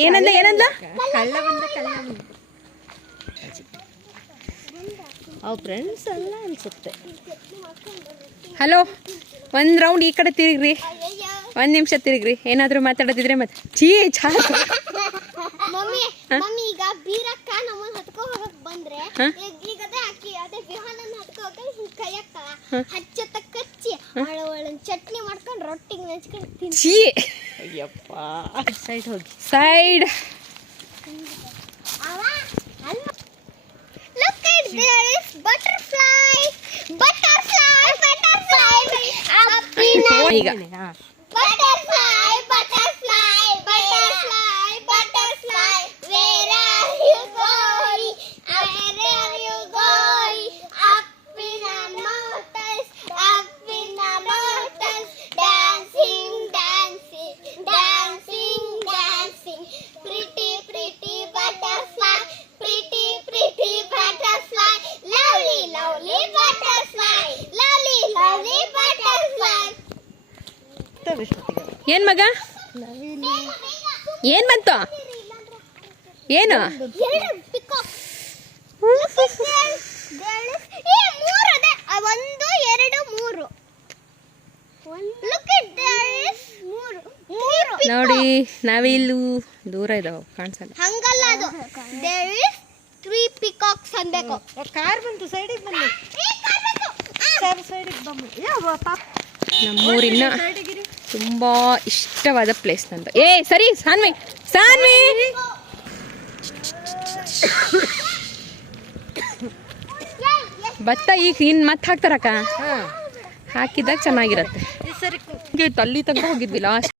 ಏನಂದ ಫ್ರೆಂಡ್ಸ್ ಎಲ್ಲ ಅನ್ಸುತ್ತೆ. ಹಲೋ, ಒಂದು ರೌಂಡ್ ಈ ಕಡೆ ತಿರುಗ್ರಿ, 1 ನಿಮಿಷ ತಿರುಗ್ರಿ. ಏನಾದರೂ ಮಾತಾಡೋದಿದ್ರೆ ಮತ್ತೆ ಮಮ್ಮಿ ಈಗ ಬೀರಕ್ಕ ನಮ್ಮನ್ನ ಹತ್ಕೊ ಹೋಗಕ್ ಬಂದ್ರೆ ಈಗ ಅದೇ ವಿಹಾನನ್ನ ಹತ್ಕೊ ಹೋಗಕ್ಕೆ ಕೈಯಕ್ಕ ಹಚ್ಚತ್ತ ಕಚ್ಚಿ ಒಳ್ಳೆ ಚಟ್ನಿ ಮಾಡ್ಕೊಂಡು ರೊಟ್ಟಿಗೆ ನೆಂಚ್ಕೊಂಡು ತಿನ್ನಿ. ಅಯ್ಯಪ್ಪ, ಸೈಡ್ ಹೋಗಿ. Side. Look at there is butterfly. ಈಗ Butterfly, where are you going? Up in the mountains, dancing. Pretty butterfly, lovely butterfly. ಏನ್ ಮಗ, ಏನ್ ಬಂತು? ಏನು? ನೋಡಿ, ನಾವಿಲ್ಲು ದೂರ ಇದಾವ, ಕಾಣಿಸಲ್ಲ. ಹಂಗಲ್ಲ ಅದು. There is 3 peacocks ಅನ್ಬೇಕು. ಕಾರ್ ಬಂತು, ಸೈಡಿಗೆ ಬನ್ನಿ. ಸೈಡಿಗೆ ಬನ್ನಿ. ನಮ್ಮೂರಿನ ತುಂಬಾ ಇಷ್ಟವಾದ ಪ್ಲೇಸ್ ನಂದು. ಸರಿ ಸಾನ್ವಿ, ಭತ್ತ ಈಗ ಇನ್ ಮತ್ತೆ ಹಾಕ್ತಾರಕ್ಕ, ಹಾಕಿದಾಗ ಚೆನ್ನಾಗಿರತ್ತೆ. ಅಲ್ಲಿ ತನಕ ಹೋಗಿದ್ವಿ ಲಾಸ್ಟ್.